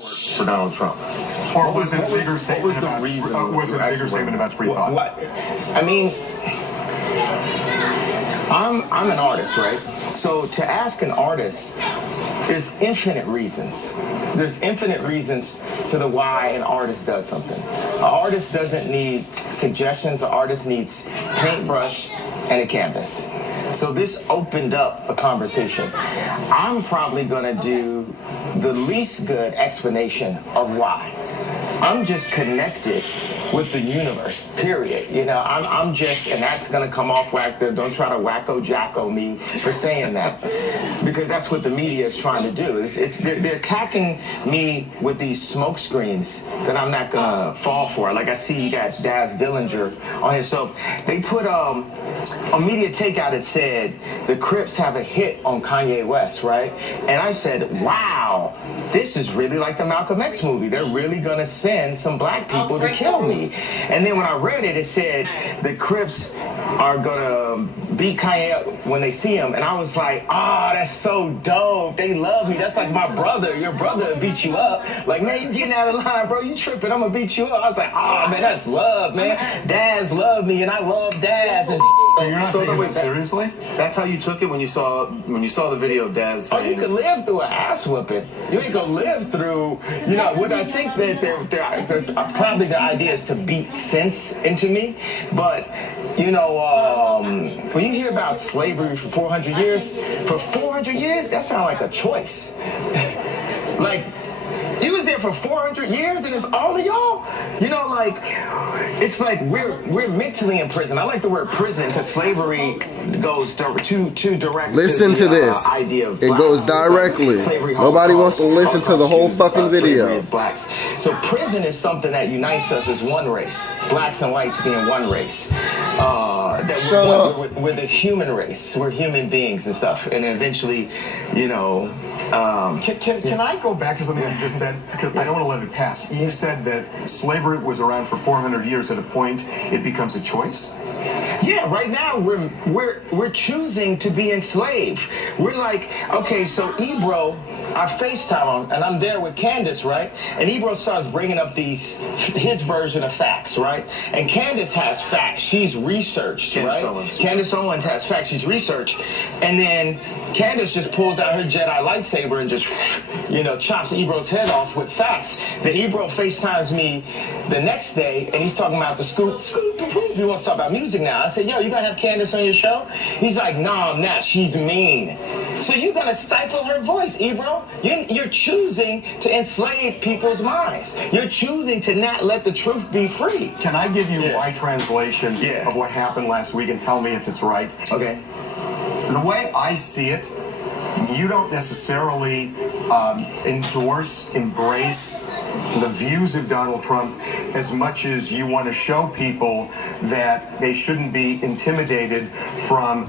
for Donald Trump? Or was it bigger statement about free thought? I mean, I'm an artist, right? So to ask an artist, there's infinite reasons. There's infinite reasons to the why an artist does something. An artist doesn't need suggestions. An artist needs paintbrush and a canvas. So this opened up a conversation. I'm probably gonna do the least good explanation of why. I'm just connected with the universe, period. You know, I'm just, and that's gonna come off whack. Don't try to wacko-jacko me for saying that, because that's what the media is trying to do. They're attacking me with these smoke screens that I'm not gonna fall for. Like I see you got Daz Dillinger on here. So they put a media takeout that said the Crips have a hit on Kanye West, right? And I said, wow, this is really like the Malcolm X movie. They're really gonna send some black people to kill me. And then when I read it, it said the Crips are gonna beat Kanye up when they see him. And I was like, oh, that's so dope. They love me. That's like my brother. Your brother beat you up. Like, man, you getting out of line, bro. You tripping. I'm gonna beat you up. I was like, oh, man, that's love, man. Daz love me, and I love Daz. And you're not taking it seriously? That's how you took it when you saw the video of Daz saying... Oh, you could live through an ass whooping. You ain't gonna live through, you know, what I think that probably the idea is to beat sense into me. But, you know, when you hear about slavery for 400 years, that sounds like a choice. Like, you was there for 400 years and it's all of y'all? You know, like, it's like we're mentally in prison. I like the word prison because slavery goes too direct. Listen to this. Idea of it goes directly. Like nobody wants to listen to the whole fucking video. Blacks. So prison is something that unites us as one race. Blacks and whites being one race. We're the human race. We're human beings and stuff. And eventually, you know... Can I go back to something you just said? Because I don't want to let it pass. You said that slavery was around for 400 years. At a point, it becomes a choice? Yeah, right now we're choosing to be enslaved. We're like, okay, so Ebro, I FaceTime him, and I'm there with Candace, right? And Ebro starts bringing up his version of facts, right? And Candace has facts. She's researched, right? Candace Owens has facts. She's researched. And then Candace just pulls out her Jedi lightsaber and just, you know, chops Ebro's head off with facts. Then Ebro FaceTimes me the next day, and he's talking about the scoop, poop. He wants to talk about music now. I said, yo, you gonna have Candace on your show? He's like, nah, I'm not. She's mean. So you're gonna stifle her voice, Ebro. You're choosing to enslave people's minds. You're choosing to not let the truth be free. Can I give you my translation of what happened last week and tell me if it's right? Okay. The way I see it, you don't necessarily embrace the views of Donald Trump as much as you want to show people that they shouldn't be intimidated from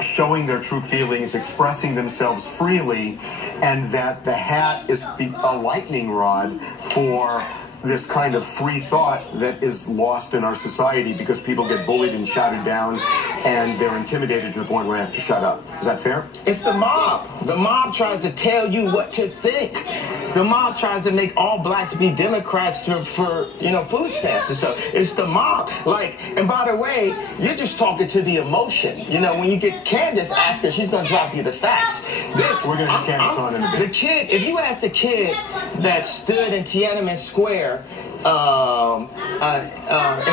showing their true feelings, expressing themselves freely, and that the hat is a lightning rod for this kind of free thought that is lost in our society because people get bullied and shouted down and they're intimidated to the point where they have to shut up. Is that fair? It's the mob. The mob tries to tell you what to think. The mob tries to make all blacks be Democrats for you know, food stamps and stuff. It's the mob. Like, and by the way, you're just talking to the emotion. You know, when you get Candace, ask her, she's going to drop you the facts. We're going to have Candace on in a bit. The kid, if you ask the kid that stood in Tiananmen Square in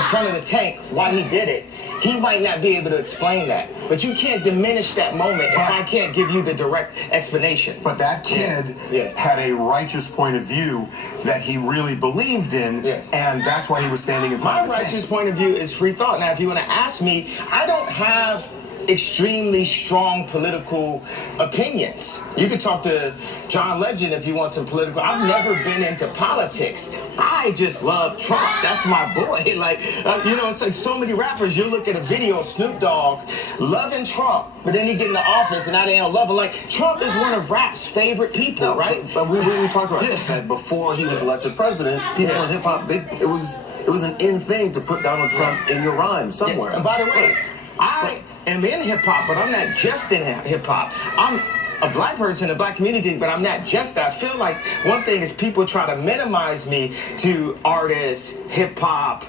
front of the tank why he did it, he might not be able to explain that. But you can't diminish that moment if I can't give you the direct explanation. But that kid had a righteous point of view that he really believed in, and that's why he was standing in front of the tank. My righteous point of view is free thought. Now, if you want to ask me, I don't have extremely strong political opinions. You could talk to John Legend if you want some political. I've never been into politics. I just love Trump. That's my boy. Like, you know, it's like so many rappers. You look at a video of Snoop Dogg loving Trump, but then he get in the office and now they don't love him. Like, Trump is one of rap's favorite people, right? But we talked about this, that before he was elected president, people in hip hop, it was an in thing to put Donald Trump in your rhyme somewhere. And by the way, I am in hip hop, but I'm not just in hip hop. a black person in the black community, but I'm not just that. I feel like one thing is people try to minimize me to artists, hip hop,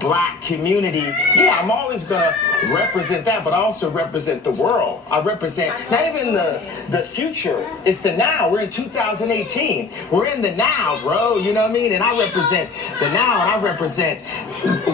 black community. Yeah, I'm always gonna represent that, but I also represent the world. I represent not even the future, it's the now. We're in 2018. We're in the now, bro. You know what I mean? And I represent the now, and I represent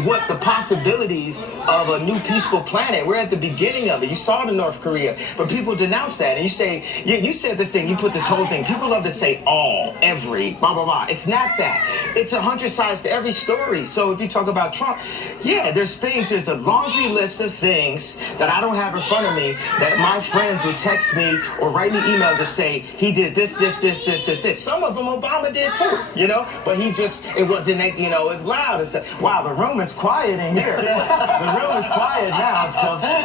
what the possibilities of a new peaceful planet. We're at the beginning of it. You saw the North Korea, but people denounce that. And you say, you said this thing, you put this whole thing. People love to say all, every, blah, blah, blah. It's not that. It's 100 sides to every story. So if you talk about Trump, yeah, there's a laundry list of things that I don't have in front of me that my friends would text me or write me emails to say, he did this. Some of them Obama did too, you know? But it wasn't, you know, it's loud. It's wow, the room is quiet in here. The room is quiet now.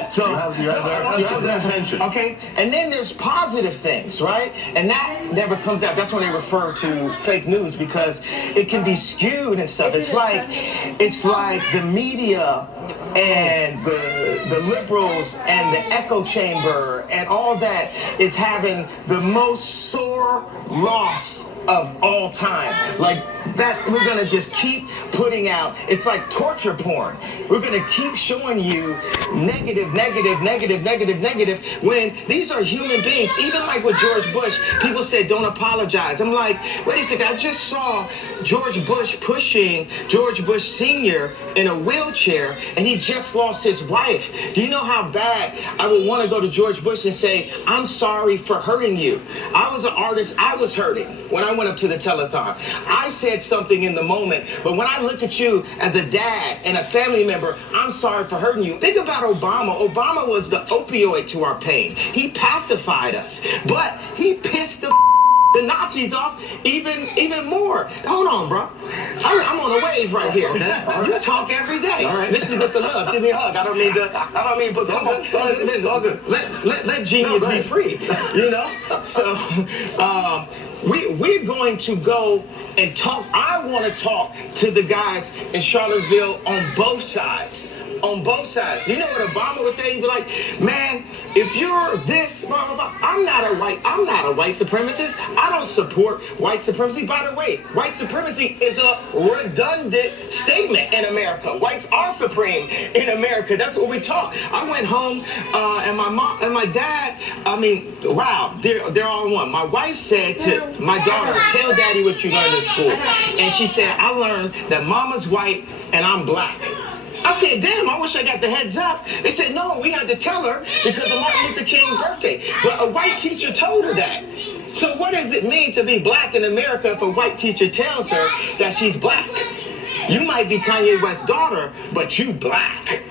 So you have their attention. Okay, and then there's positive things, right? And that never comes out. That's when they refer to fake news because it can be skewed and stuff. It's like the media and the liberals and the echo chamber and all that is having the most sore loss of all time. Like that, we're gonna just keep putting out. It's like torture porn. We're gonna keep showing you negative when these are human beings. Even like with George Bush, people said don't apologize. I'm like, wait a second, I just saw George Bush pushing George Bush Sr. in a wheelchair and he just lost his wife. Do you know how bad I would want to go to George Bush and say, I'm sorry for hurting you. I was an artist, I was hurting when I went up to the telethon. I said something in the moment, but when I look at you as a dad and a family member, I'm sorry for hurting you. Think about Obama. Obama was the opioid to our pain. He pacified us, but he pissed the Nazis off even more. Hold on, bro. I'm on a wave right here. You talk every day. All right. This is with the love. Give me a hug. I don't mean to put it's all good. Let genius be free. You know? So we're going to go and talk. I want to talk to the guys in Charlottesville on both sides. On both sides. Do you know what Obama would say? He'd be like, man, if you're this, blah, blah, blah, I'm not a white supremacist. I don't support white supremacy. By the way, white supremacy is a redundant statement in America. Whites are supreme in America. That's what we talk. I went home and my mom and my dad, I mean, wow, they're all one. My wife said to my daughter, tell daddy what you learned in school. And she said, I learned that mama's white and I'm black. I said, damn, I wish I got the heads up. They said, no, we had to tell her because of Martin Luther King's birthday. But a white teacher told her that. So what does it mean to be black in America if a white teacher tells her that she's black? You might be Kanye West's daughter, but you black.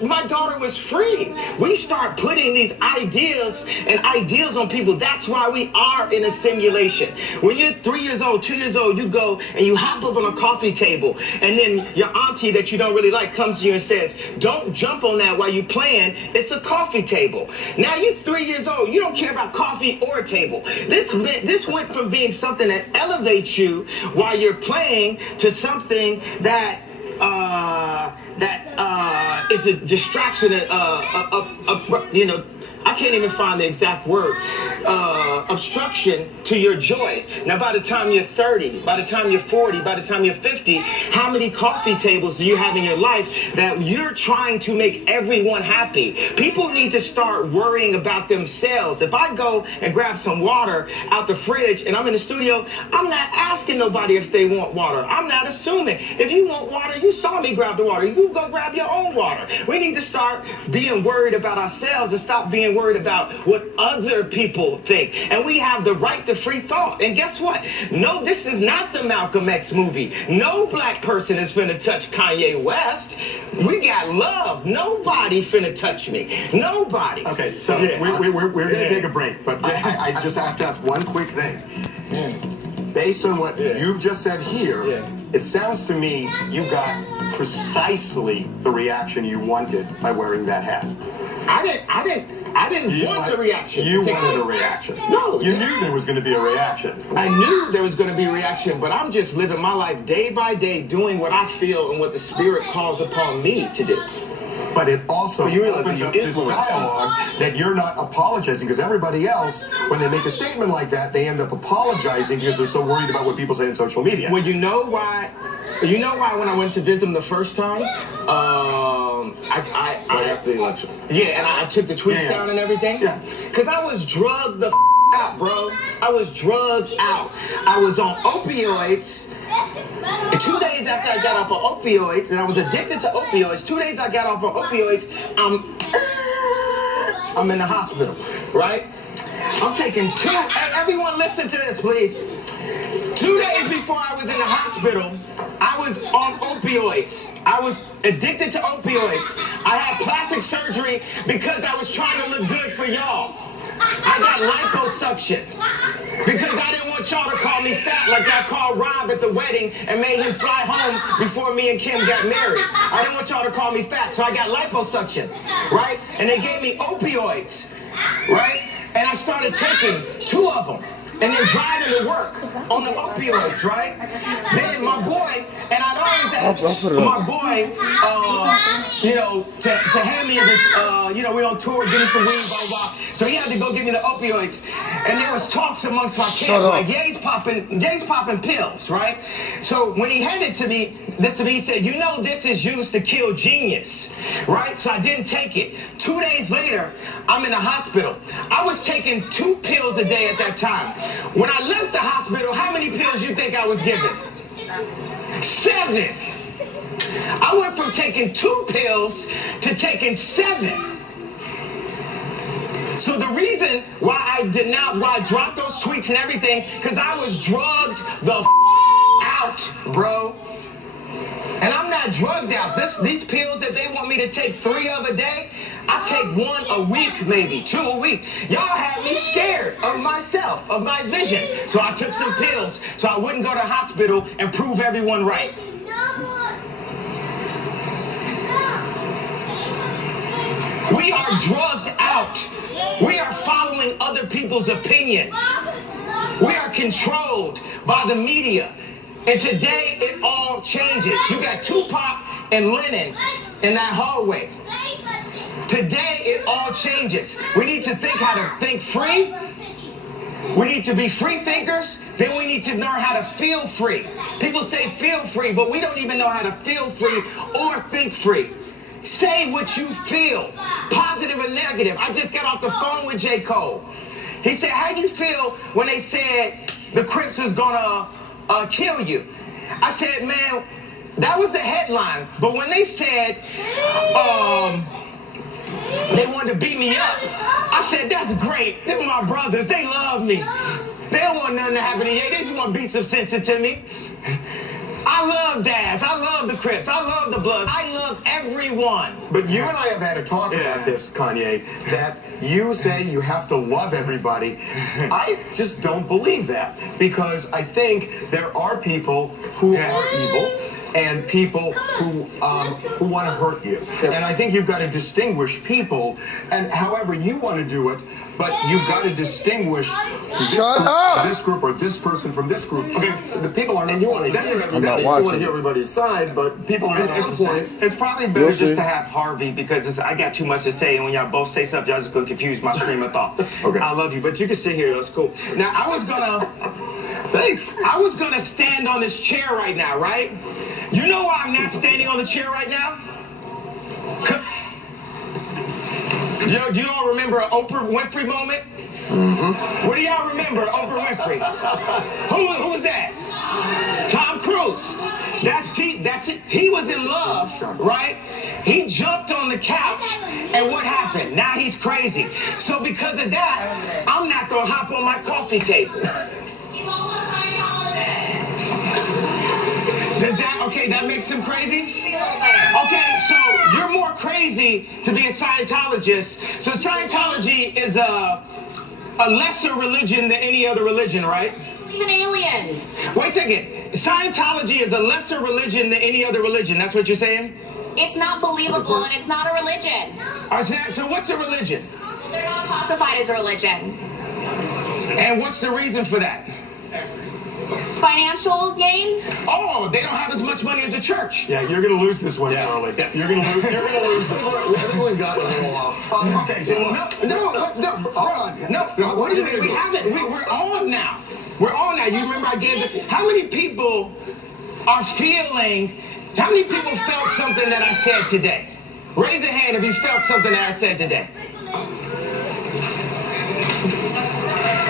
My daughter was free. We start putting these ideas on people. That's why we are in a simulation. When you're 3 years old, 2 years old, you go and you hop up on a coffee table, and then your auntie that you don't really like comes to you and says, don't jump on that while you're playing. It's a coffee table. Now you're 3 years old. You don't care about coffee or a table. This went from being something that elevates you while you're playing to something that is a distraction, you know, I can't even find the exact word, obstruction to your joy. Now, by the time you're 30, by the time you're 40, by the time you're 50, how many coffee tables do you have in your life that you're trying to make everyone happy? People need to start worrying about themselves. If I go and grab some water out the fridge and I'm in the studio, I'm not asking nobody if they want water. I'm not assuming. If you want water, you saw me grab the water. You go grab your own water. We need to start being worried about ourselves and stop being worried about what other people think. And we have the right to free thought. And guess what? No, this is not the Malcolm X movie. No black person is finna touch Kanye West. We got love. Nobody finna touch me. Nobody. Okay, so we're going to take a break, but I just have to ask one quick thing. Based on what you've just said here, it sounds to me you got precisely the reaction you wanted by wearing that hat. I didn't want a reaction. You wanted a reaction. No. You knew there was going to be a reaction. I knew there was going to be a reaction, but I'm just living my life day by day, doing what I feel and what the Spirit calls upon me to do. but it also you realize opens that up you this influence dialogue that you're not apologizing, because everybody else, when they make a statement like that, they end up apologizing because they're so worried about what people say on social media. Well, you know why when I went to visit him the first time, Right after the election. yeah, and I took the tweets down and everything. Yeah. Because I was drugged the out, bro. I was drugged out. I was on opioids. And 2 days after I got off of opioids, and I was addicted to opioids, 2 days I got off of opioids, I'm in the hospital, right? I'm taking hey, everyone listen to this, please. 2 days before I was in the hospital, I was on opioids. I was addicted to opioids. I had plastic surgery because I was trying to look good for y'all. I got liposuction because I didn't want y'all to call me fat like y'all called Rob at the wedding and made him fly home before me and Kim got married. I didn't want y'all to call me fat, so I got liposuction, right? And they gave me opioids, right? And I started taking 2 of them. And then driving to work on the opioids, right? Then my boy, and I'd always ask my boy, to hand me this, we on tour, give me some weed, blah, blah, blah. So he had to go give me the opioids. And there was talks amongst my camp, like, Ye's popping pills, right? So when he handed this to me, he said, this is used to kill genius, right? So I didn't take it. 2 days later, I'm in the hospital. I was taking 2 pills a day at that time. When I left the hospital, how many pills you think I was given? 7. I went from taking 2 pills to taking 7. So the reason why I dropped those tweets and everything, because I was drugged the out, bro. And I'm not drugged out. These pills that they want me to take 3 of a day, I take 1 a week, maybe 2 a week. Y'all had me scared of myself, of my vision. So I took some pills so I wouldn't go to the hospital and prove everyone right. We are drugged out. We are following other people's opinions. We are controlled by the media. And today, it all changes. You got Tupac and Lennon in that hallway. Today, it all changes. We need to think how to think free. We need to be free thinkers. Then we need to learn how to feel free. People say feel free, but we don't even know how to feel free or think free. Say what you feel, positive or negative. I just got off the phone with J. Cole. He said, how do you feel when they said the Crips is gonna kill you? I said, man, that was the headline. But when they said they wanted to beat me up, I said, that's great. They're my brothers. They love me. They don't want nothing to happen to you. They just want to beat some sense into me. I love Daz. I love the Crips. I love the Bloods. I love everyone. But you and I have had a talk about this, Kanye, that you say you have to love everybody. I just don't believe that, because I think there are people who are evil and people who want to hurt you. And I think you've got to distinguish people, and however you want to do it, but you've got to distinguish this group or this person from this group. Okay. The people are not, and you want to hear everybody, you want to hear everybody's side, but people are at some point. It's probably better just to have Harvey, because I got too much to say, and when y'all both say something, y'all just gonna confuse my stream of thought. Okay. I love you, but you can sit here, that's cool. Now, I was gonna stand on this chair right now, right? You know why I'm not standing on the chair right now? Do you all remember an Oprah Winfrey moment? Mm-hmm. What do y'all remember, Oprah Winfrey? Who was that? Tom Cruise. That's it. He was in love, right? He jumped on the couch, and what happened? Now he's crazy. So because of that, I'm not gonna hop on my coffee table. That makes him crazy? Okay, so you're more crazy to be a Scientologist. So Scientology is a lesser religion than any other religion, right? Believe in aliens. Wait a second. Scientology is a lesser religion than any other religion. That's what you're saying? It's not believable, and it's not a religion. So what's a religion? They're not classified as a religion. And what's the reason for that? Financial gain? Oh, they don't have as much money as the church. Yeah, you're gonna lose this one, Charlie. You're gonna lose this one. I think we got a little off. Okay, so We haven't. We're on now. We're on now. You remember I gave it. How many people are feeling? How many people felt something that I said today? Raise a hand if you felt something that I said today.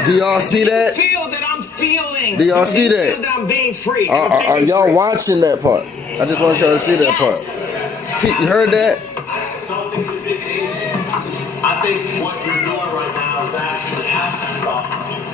Do y'all see that? Feel that I'm feeling. Do y'all see that? Feel that I'm being free. Are y'all watching that part? I just want y'all to see that part. You heard that? I think what you're doing right now is actually asking God.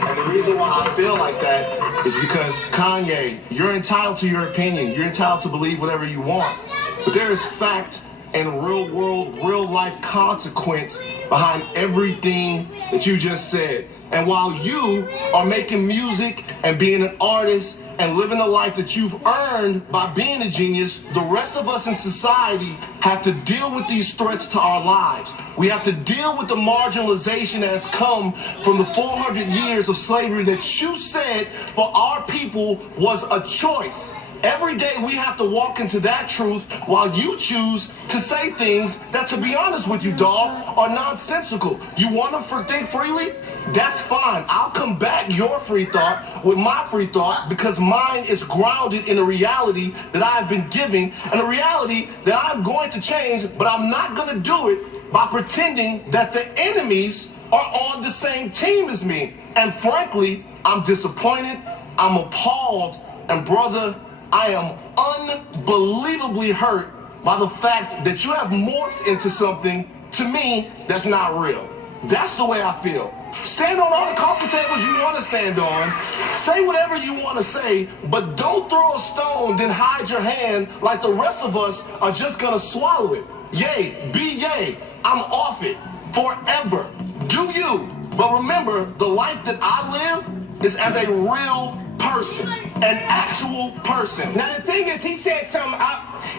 And the reason why I feel like that is because Kanye, you're entitled to your opinion. You're entitled to believe whatever you want. But there is fact and real world, real life consequence behind everything that you just said. And while you are making music and being an artist and living a life that you've earned by being a genius, the rest of us in society have to deal with these threats to our lives. We have to deal with the marginalization that has come from the 400 years of slavery that you said for our people was a choice. Every day we have to walk into that truth while you choose to say things that, to be honest with you, dog, are nonsensical. You want to think freely? That's fine. I'll combat your free thought with my free thought because mine is grounded in a reality that I've been giving and a reality that I'm going to change, but I'm not going to do it by pretending that the enemies are on the same team as me. And frankly, I'm disappointed, I'm appalled, and brother, I am unbelievably hurt by the fact that you have morphed into something, to me, that's not real. That's the way I feel. Stand on all the coffee tables you want to stand on. Say whatever you want to say, but don't throw a stone, then hide your hand like the rest of us are just going to swallow it. Yay, be yay. I'm off it forever. Do you. But remember, the life that I live is as a real person, an actual person. Now the thing is, he said something.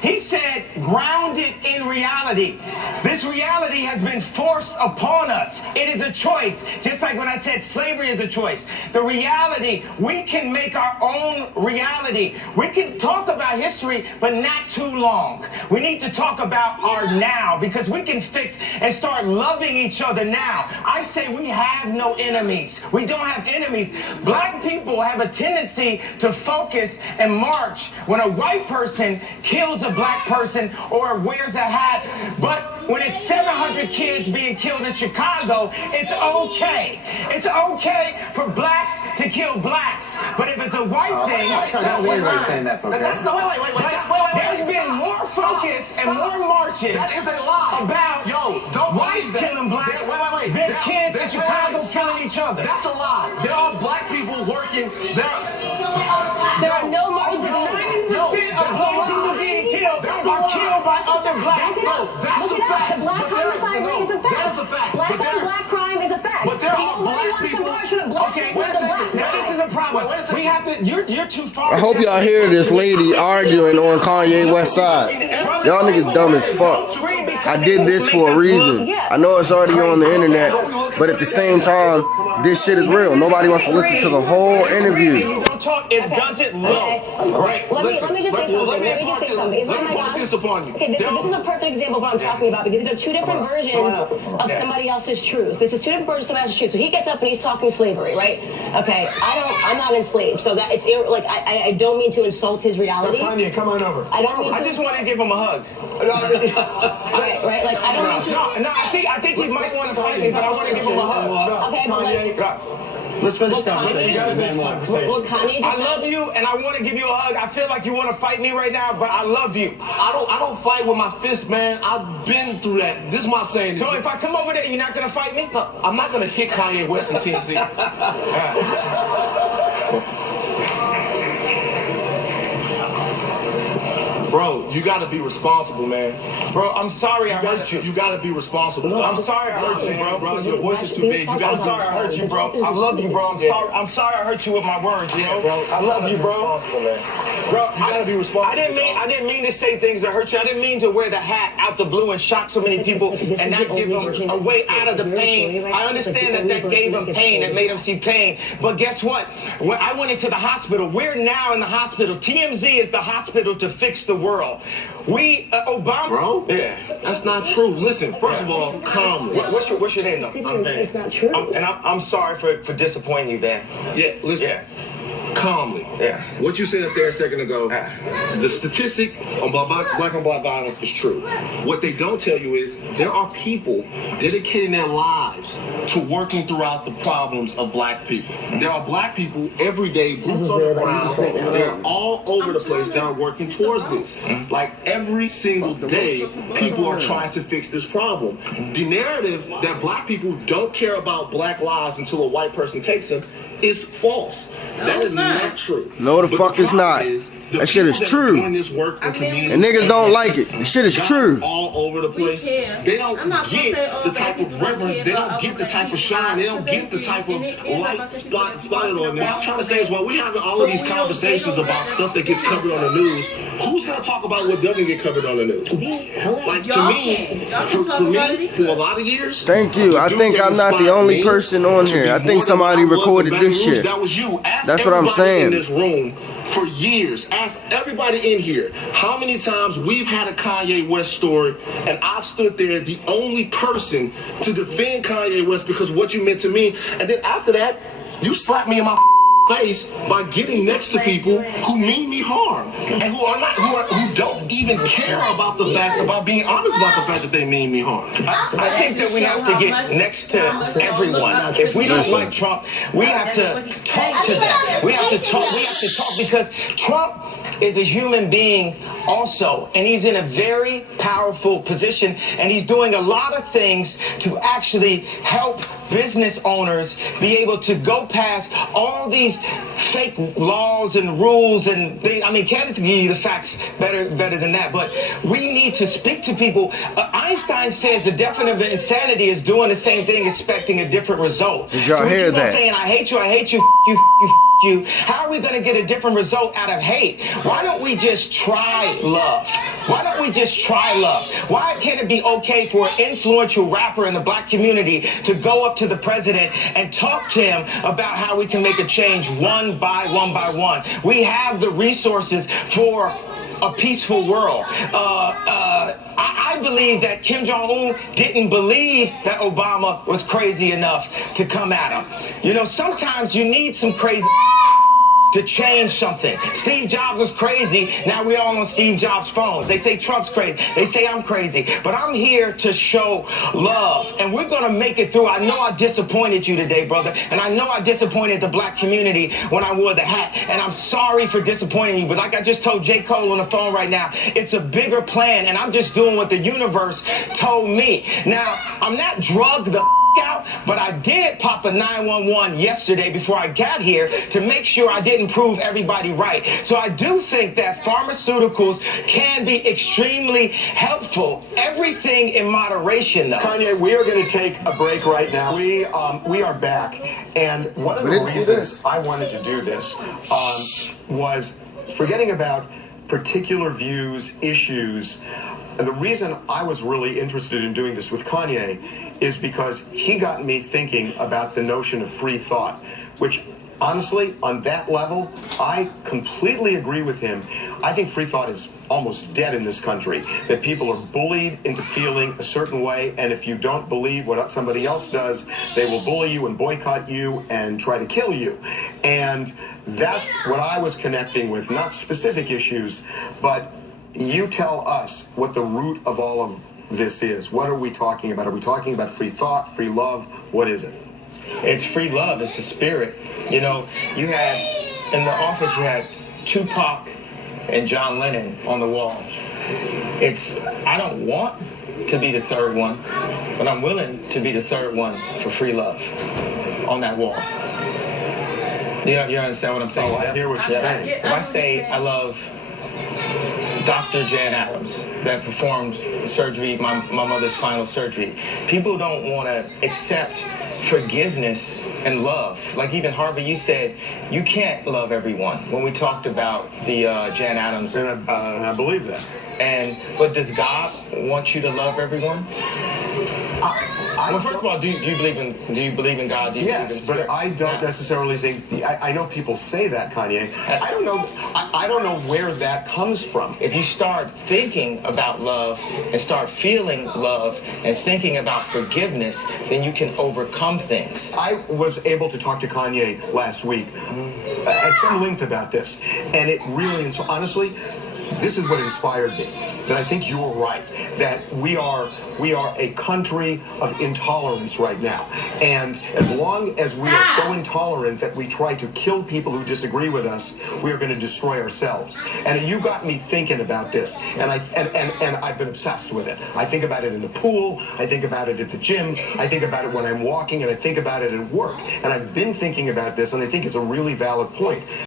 He said, grounded in reality. This reality has been forced upon us. It is a choice. Just like when I said slavery is a choice. The reality, we can make our own reality. We can talk about history, but not too long. We need to talk about our now, because we can fix and start loving each other now. I say we have no enemies. We don't have enemies. Black people have a tendency to focus and march when a white person kills a black person or wears a hat, but when it's 700 kids being killed in Chicago, it's okay. It's okay for blacks to kill blacks, but if it's a white thing, Everybody's saying that's okay. That's no, wait. There's been more focus and more marches that is a lie. about whites killing blacks than kids in Chicago killing each other. That's a lie. There are black people working. There are no marches. 90% of black people being killed are killed by other blacks. No, that's a fact. The black homicide rate is a fact. That is a fact. Black on black crime is a fact. But there are black people. Okay, wait a second. now this is a problem. Wait a second. We have to. You're too far. I hope y'all hear this lady arguing on Kanye West side. Y'all niggas dumb as fuck. I did this for a reason. I know it's already on the internet, but at the same time, this shit is real. Nobody wants to listen to the whole interview. Don't talk. It doesn't look right. Let me just say something. Let me just say something. Let me put this upon you. Okay, this is a perfect example of what I'm talking about, because these are two different versions of somebody else's truth. This is two different versions of somebody else's truth. So he gets up and he's talking slavery, right? Okay, I'm not enslaved, so that it's like I don't mean to insult his reality. Kanye, come on over. I just want to give him a hug. Right? Like I don't mean to. No, I think he might want to fight me, but I want to give him a hug. Okay, but like. Let's finish the conversation. I love you, and I want to give you a hug. I feel like you want to fight me right now, but I love you. I don't fight with my fist, man. I've been through that. This is my saying. So if I come over there, you're not gonna fight me? No, I'm not gonna hit Kanye West and TMZ. Bro, you gotta be responsible, man. Bro, I'm sorry I hurt you. You gotta be responsible. I'm sorry I hurt you, bro. Bro, your voice is too big. You gotta I'm sorry I hurt you, bro. I love you, bro. I'm sorry I hurt you with my words, bro. I love you, bro. Bro, You gotta be responsible. I didn't mean to say things that hurt you. I didn't mean to wear the hat out the blue and shock so many people and not give them a way out of the pain. I understand that gave them pain, that made them see pain. But guess what? When I went into the hospital, we're now in the hospital. TMZ is the hospital to fix the world. We, Obama. Bro? Yeah. That's not true. Listen, first of all, calmly. What's your name, though? I'm Van. It's not true. I'm sorry for disappointing you, Van. Yeah, listen. Yeah. Calmly. Yeah. What you said up there a second ago, the statistic on black on black violence is true. What they don't tell you is there are people dedicating their lives to working throughout the problems of black people. There are black people every day, boots on the ground. They're all over the place that are working towards this. Like every single day, people are trying to fix this problem. The narrative that black people don't care about black lives until a white person takes them is false. That is not true. No, the fuck it's not. That shit is true. And niggas don't like it. The shit is true. All over the place. They don't get the type of reverence. They don't get the type of shine. They don't get the type of light spotted on them. What I'm trying to say is while we're having all of these conversations about stuff that gets covered on the news, who's going to talk about what doesn't get covered on the news? Like to me, for a lot of years. Thank you. I think I'm not the only person on here. I think somebody recorded this shit. That was you. That's what I'm saying. In this room for years, ask everybody in here how many times we've had a Kanye West story, and I've stood there the only person to defend Kanye West because of what you meant to me, and then after that, you slapped me in my face by getting next to people who mean me harm and who don't even care about the fact about being honest about the fact that they mean me harm. I think that we have to get next to everyone. If we don't like Trump, we have to talk to them. We have to talk because Trump is a human being also, and he's in a very powerful position, and he's doing a lot of things to actually help business owners be able to go past all these fake laws and rules and things. I mean, candidates give you the facts better than that, but we need to speak to people. Einstein says the definition of insanity is doing the same thing, expecting a different result. Did y'all hear that? Saying, I hate you, you. How are we going to get a different result out of hate? Why don't we just try love? Why don't we just try love? Why can't it be okay for an influential rapper in the black community to go up to the president and talk to him about how we can make a change one by one? We have the resources for a peaceful world. I believe that Kim Jong-un didn't believe that Obama was crazy enough to come at him. You know, sometimes you need some crazy to change something. Steve Jobs was crazy. Now we're all on Steve Jobs' phones. They say Trump's crazy. They say I'm crazy. But I'm here to show love. And we're going to make it through. I know I disappointed you today, brother. And I know I disappointed the black community when I wore the hat. And I'm sorry for disappointing you. But like I just told J. Cole on the phone right now, it's a bigger plan. And I'm just doing what the universe told me. Now, I'm not drugged the out, but I did pop a 911 yesterday before I got here to make sure I didn't prove everybody right. So I do think that pharmaceuticals can be extremely helpful. Everything in moderation, though. Kanye, we are going to take a break right now. We are back, and one of the reasons I wanted to do this was forgetting about particular views, issues. The reason I was really interested in doing this with Kanye is because he got me thinking about the notion of free thought, which honestly, on that level, I completely agree with him. I think free thought is almost dead in this country, that people are bullied into feeling a certain way, and if you don't believe what somebody else does, they will bully you and boycott you and try to kill you. And that's what I was connecting with, not specific issues, but you tell us what the root of all of this is. What are we talking about? Are we talking about free thought, free love? What is it? It's free love. It's the spirit. You know, you had, in the office, you had Tupac and John Lennon on the wall. I don't want to be the third one, but I'm willing to be the third one for free love on that wall. You understand what I'm saying? Oh, I hear what you're saying. If I say I love Dr. Jan Adams that performed surgery, my mother's final surgery. People don't want to accept forgiveness and love. Like even Harvey, you said you can't love everyone when we talked about the Jan Adams. And I believe that. But does God want you to love everyone? Well, first of all, do you believe in God? Do you yes, believe in but I don't necessarily think. I know people say that, Kanye. I don't know. I don't know where that comes from. If you start thinking about love and start feeling love and thinking about forgiveness, then you can overcome things. I was able to talk to Kanye last week at some length about this, and it really, honestly, this is what inspired me. That I think you're right. That we are a country of intolerance right now. And as long as we are so intolerant that we try to kill people who disagree with us, we are going to destroy ourselves. And you got me thinking about this. And I've been obsessed with it. I think about it in the pool. I think about it at the gym. I think about it when I'm walking, and I think about it at work. And I've been thinking about this, and I think it's a really valid point.